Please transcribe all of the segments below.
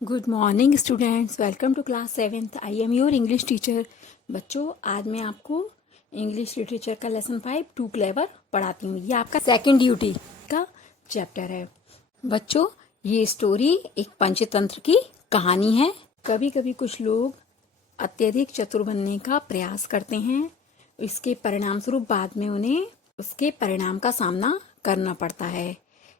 Good morning students, welcome to class 7th। I am your English teacher. बच्चों, आज मैं आपको इंग्लिश लिटरेचर का लेसन 5 टू क्लेवर पढ़ाती हूँ। ये आपका सेकंड ड्यूटी का चैप्टर है। बच्चों, ये स्टोरी एक पंचतंत्र की कहानी है। कभी कभी कुछ लोग अत्यधिक चतुर बनने का प्रयास करते हैं, इसके परिणाम स्वरूप बाद में उन्हें उसके परिणाम का सामना करना पड़ता है।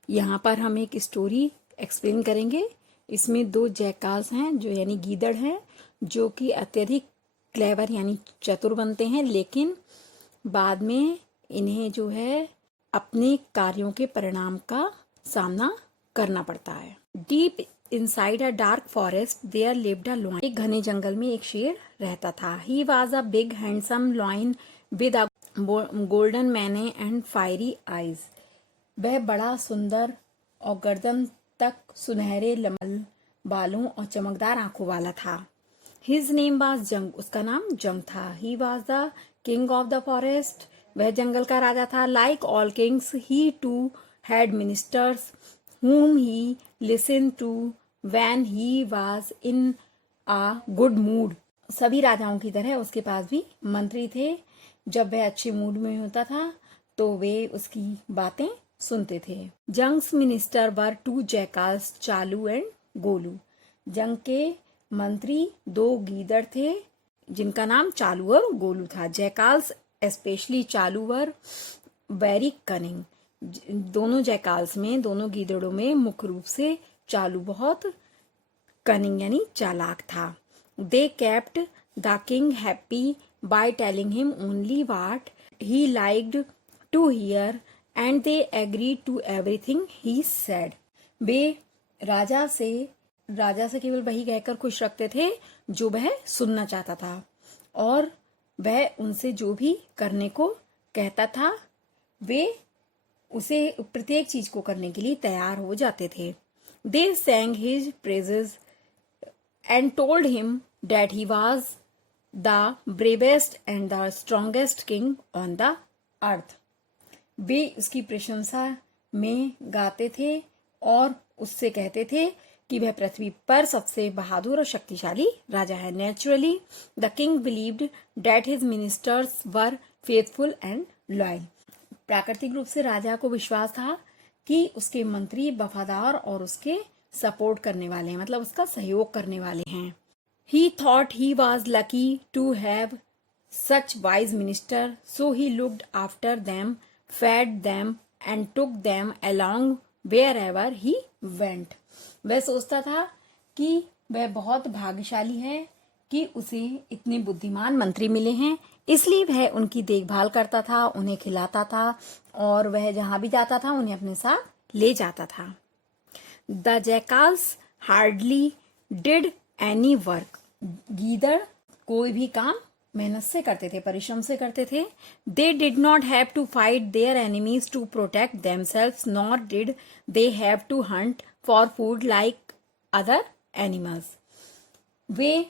यहाँ पर हम एक स्टोरी एक्सप्लेन करेंगे। इसमें दो जैकाल्स हैं, जो यानी गीदड़ हैं, जो कि अत्यधिक क्लेवर यानी चतुर बनते हैं, लेकिन बाद में इन्हें जो है अपने कार्यों के परिणाम का सामना करना पड़ता है। Deep inside a dark forest there lived a lion. एक घने जंगल में एक शेर रहता था। He was a big handsome lion with a golden mane and fiery eyes. वह बड़ा सुंदर और गर्दन तक सुनहरे लमल बालों और चमकदार आंखों वाला था। हिज नेम वाज जंग। उसका नाम जंग था। He was the king of the forest. वह जंगल का राजा था। Like all kings he too had ministers whom he listened to when he was in a good mood। सभी राजाओं की तरह उसके पास भी मंत्री थे। जब वह अच्छे मूड में होता था तो वे उसकी बातें सुनते थे। जंग्स मिनिस्टर वर टू जैकाल्स, चालू एंड गोलू। जंग के मंत्री दो गीदड़ थे, जिनका नाम चालू और गोलू था। जैकाल्स स्पेशली चालू वर वेरी कनिंग। दोनों जैकाल्स में, दोनों गीदड़ों में मुख्य रूप से चालू बहुत कनिंग यानी चालाक था। They kept the king happy by telling him only what he liked to hear and they agreed to everything he said. वे राजा से केवल वही कहकर खुश रखते थे जो वह सुनना चाहता था, और वह उनसे जो भी करने को कहता था वे उसे प्रत्येक चीज को करने के लिए तैयार हो जाते थे। दे sang his praises and told him that he was the bravest and the strongest king on the earth। वे उसकी प्रशंसा में गाते थे और उससे कहते थे कि वह पृथ्वी पर सबसे बहादुर और शक्तिशाली राजा है। Naturally the king believed that his ministers were faithful and loyal. प्राकृतिक रूप से राजा को विश्वास था कि उसके मंत्री वफादार और उसके सपोर्ट करने वाले हैं, मतलब उसका सहयोग करने वाले हैं। He thought he was lucky to have such wise minister, so he looked after them, fed them and took them along wherever he went. वह सोचता था कि वह बहुत भाग्यशाली है कि उसे इतने बुद्धिमान मंत्री मिले हैं, इसलिए वह उनकी देखभाल करता था, उन्हें खिलाता था, और वह जहां भी जाता था उन्हें अपने साथ ले जाता था। The jackals hardly did any work. गीदड़ कोई भी काम मेहनत से करते थे, परिश्रम से करते थे। They did not have to fight their enemies to protect themselves, nor did they have to hunt for food like other animals. वे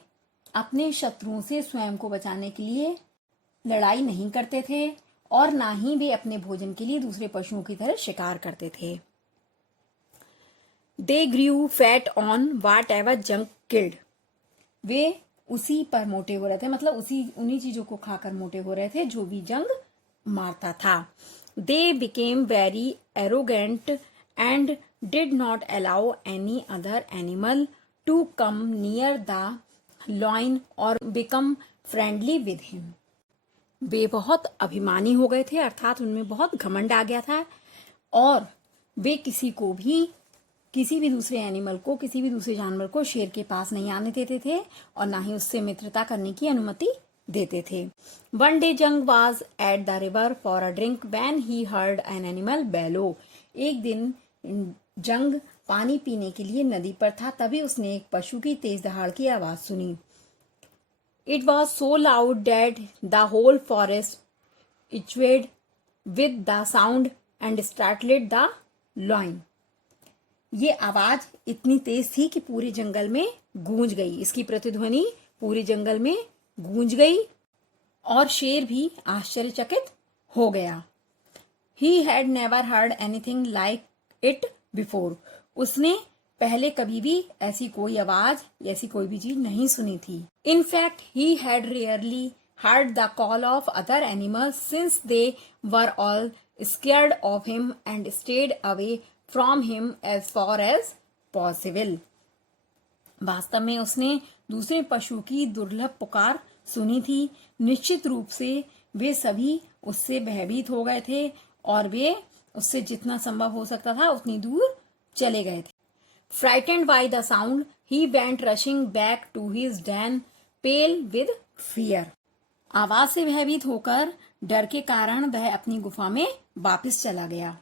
अपने शत्रुओं से स्वयं को बचाने के लिए लड़ाई नहीं करते थे, और ना ही वे अपने भोजन के लिए दूसरे पशुओं की तरह शिकार करते थे। दे ग्रू फैट ऑन वाट एवर जंग किल्ड। वे उसी पर मोटे हो रहे थे, मतलब उन्हीं चीजों को खाकर मोटे हो रहे थे जो भी जंग मारता था। They became very arrogant and did not allow any other animal to come near the lion और बिकम फ्रेंडली विद हिम। वे बहुत अभिमानी हो गए थे, अर्थात उनमें बहुत घमंड आ गया था, और वे किसी भी दूसरे एनिमल को, किसी भी दूसरे जानवर को शेर के पास नहीं आने देते थे, और ना ही उससे मित्रता करने की अनुमति देते थे। One day Jung was at the river for a drink when he heard an animal bellow. एक दिन जंग पानी पीने के लिए नदी पर था, तभी उसने एक पशु की तेज दहाड़ की आवाज सुनी। It was so loud that the whole forest echoed with the sound and startled the lion। ये आवाज इतनी तेज थी कि पूरे जंगल में गूंज गई। इसकी प्रतिध्वनि पूरे जंगल में गूंज गई और शेर भी आश्चर्यचकित हो गया। He had never heard anything like it before। उसने पहले कभी भी ऐसी कोई आवाज, ऐसी कोई भी चीज नहीं सुनी थी. In fact he had rarely heard the call of other animals since they were all scared of him and stayed away from him as far as possible. वास्तव में उसने दूसरे पशु की दुर्लभ पुकार सुनी थी. निश्चित रूप से वे सभी उससे भयभीत हो गए थे और वे उससे जितना संभव हो सकता था उतनी दूर चले गए थे. Frightened by the sound, he went rushing back to his den, pale with fear. आवाज से भयभीत होकर डर के कारण वह अपनी गुफा में वापस चला गया.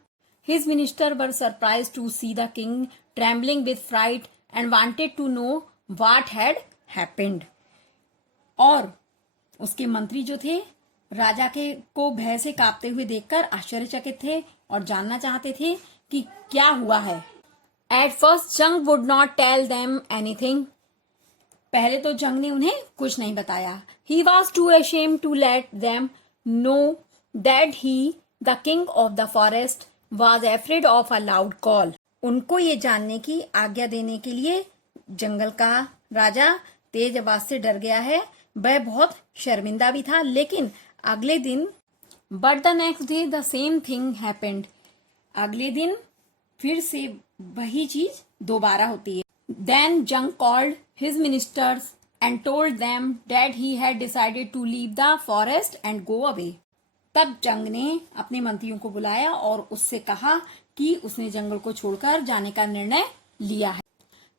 His minister were surprised to see the king trembling with fright and wanted to know what had happened. और उसके मंत्री जो थे राजा के को भय से कांपते हुए देखकर आश्चर्यचकित थे और जानना चाहते थे कि क्या हुआ है. At first, Jung would not tell them anything. पहले तो जंग ने उन्हें कुछ नहीं बताया. He was too ashamed to let them know that he, the king of the forest, was afraid of a loud call. उनको ये जानने की आज्ञा देने के लिए जंगल का राजा तेज आवाज से डर गया है. वह बहुत शर्मिंदा भी था. लेकिन अगले दिन but the next day the same thing happened. अगले दिन फिर से वही चीज दोबारा होती है. Then Jung called his ministers and told them that he had decided to leave the forest and go away. तब जंग ने अपने मंत्रियों को बुलाया और उससे कहा कि उसने जंगल को छोड़कर जाने का निर्णय लिया है.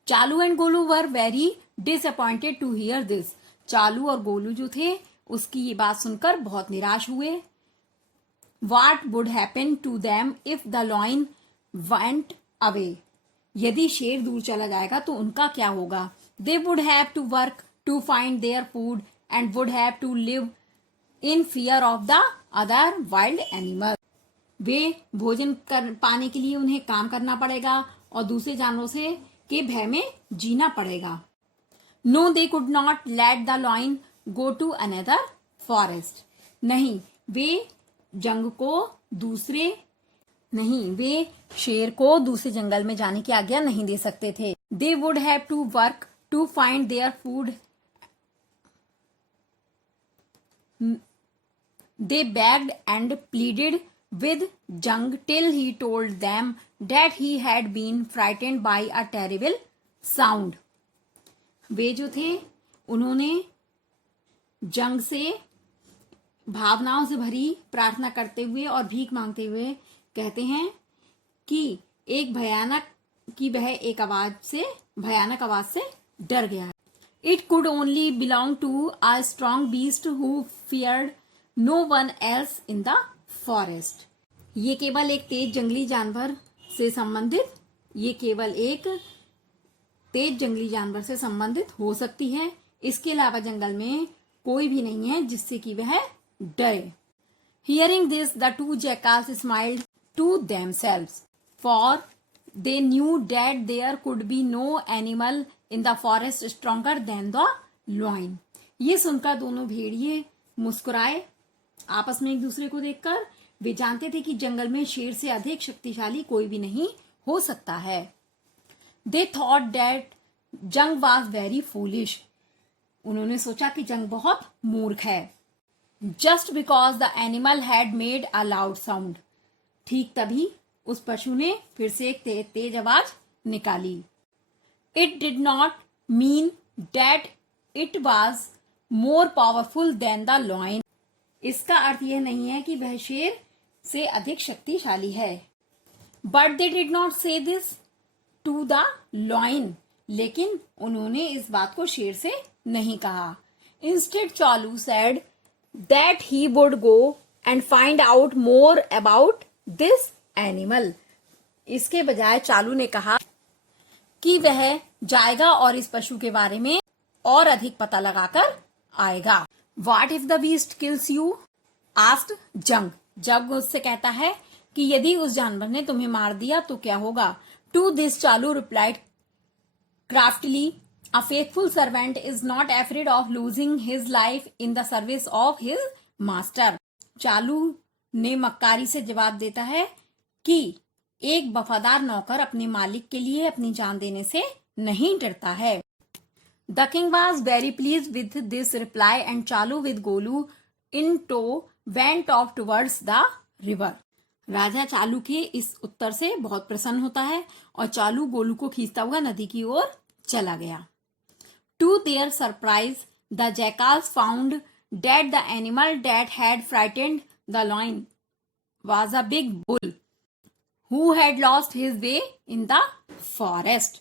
Chalu and Golu were very disappointed to hear this. Chalu और गोलू जो थे उसकी ये बात सुनकर बहुत निराश हुए. What would happen to them if the lion went away? यदि शेर दूर चला जाएगा तो उनका क्या होगा. They would have to work to find their food and would have to live in fear of the other wild animals. वे भोजन पाने के लिए उन्हें काम करना पड़ेगा और दूसरे जानवरों से के भय में जीना पड़ेगा. No, they could not let the lion go to another forest. नहीं, वे शेर को दूसरे जंगल में जाने की आज्ञा नहीं दे सकते थे. They would have to work to find their food. They begged and pleaded with Jung till he told them that he had been frightened by a terrible sound. वे जो थे उन्होंने जंग से भावनाओं से भरी प्रार्थना करते हुए और भीख मांगते हुए कहते हैं कि वह एक भयानक आवाज से डर गया है. It could only belong to a strong beast who feared no one else in the forest. ये केवल एक तेज जंगली जानवर से संबंधित हो सकती है. इसके अलावा जंगल में कोई भी नहीं है जिससे कि वह डरे. Hearing this, the two jackals smiled to themselves, for they knew that there could be no animal in the forest stronger than the lion. ये सुनकर दोनों भेड़िए मुस्कुराए आपस में एक दूसरे को देखकर. वे जानते थे कि जंगल में शेर से अधिक शक्तिशाली कोई भी नहीं हो सकता है. They thought that Jung was very foolish. उन्होंने सोचा कि जंग बहुत मूर्ख है. Just because the animal had made a loud sound. ठीक तभी उस पशु ने फिर से एक तेज आवाज निकाली. It did not mean that it was more powerful than the lion. इसका अर्थ यह नहीं है कि वह शेर से अधिक शक्तिशाली है. But they did not say this to the lion. लेकिन उन्होंने इस बात को शेर से नहीं कहा. Instead, चालू said that he would go and find out more about this animal. इसके बजाय चालू ने कहा कि वह जाएगा और इस पशु के बारे में और अधिक पता लगाकर आएगा. What if the beast kills you? asked Jung. जब उससे कहता है कि यदि उस जानवर ने तुम्हें मार दिया तो क्या होगा. To this चालू replied craftily, a faithful servant is not afraid of losing his life in the service of his master. चालू ने मक्कारी से जवाब देता है कि एक वफादार नौकर अपने मालिक के लिए अपनी जान देने से नहीं डरता है। The king was very pleased with this reply and Chalu with Golu in tow went off towards the river. राजा चालू के इस उत्तर से बहुत प्रसन्न होता है और चालू गोलू को खींचता हुआ नदी की ओर चला गया। To their surprise, the jackals found that the animal that had frightened the lion was a big bull who had lost his way in the forest.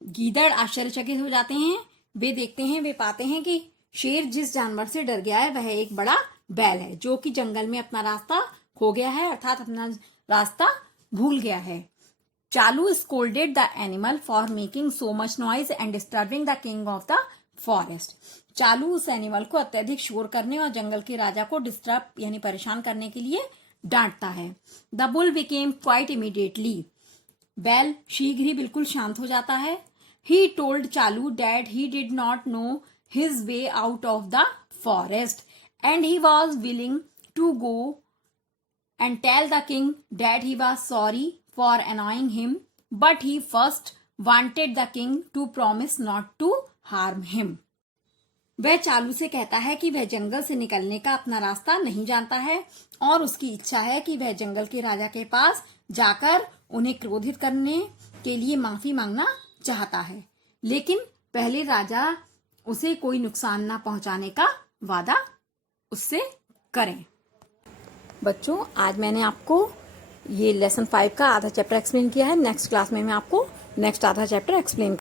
गीदड़ आश्चर्यचकित हो जाते हैं। वे पाते हैं कि शेर जिस जानवर से डर गया है वह एक बड़ा बैल है जो कि जंगल में अपना रास्ता खो गया है, अर्थात अपना रास्ता भूल गया है। चालू scolded the animal for making so much noise and disturbing the king of the forest. चालू उस एनिमल को अत्यधिक शोर करने और जंगल के राजा को डिस्टर्ब यानी परेशान करने के लिए डांटता है। The bull became quite immediately. बैल शीघ्र ही बिल्कुल शांत हो जाता है। He told Chalu that he did not know his way out of the forest and he was willing to go and tell the king that he was sorry for annoying him, but he first wanted the king to promise not to harm him. वह चालू से कहता है कि वह जंगल से निकलने का अपना रास्ता नहीं जानता है और उसकी इच्छा है कि वह जंगल के राजा के पास जाकर उन्हें क्रोधित करने के लिए माफी मांगना चाहता है, लेकिन पहले राजा उसे कोई नुकसान ना पहुंचाने का वादा उससे करें। बच्चों, आज मैंने आपको ये लेसन 5 का आधा चैप्टर एक्सप्लेन किया है। नेक्स्ट क्लास में मैं आपको नेक्स्ट आधा चैप्टर एक्सप्लेन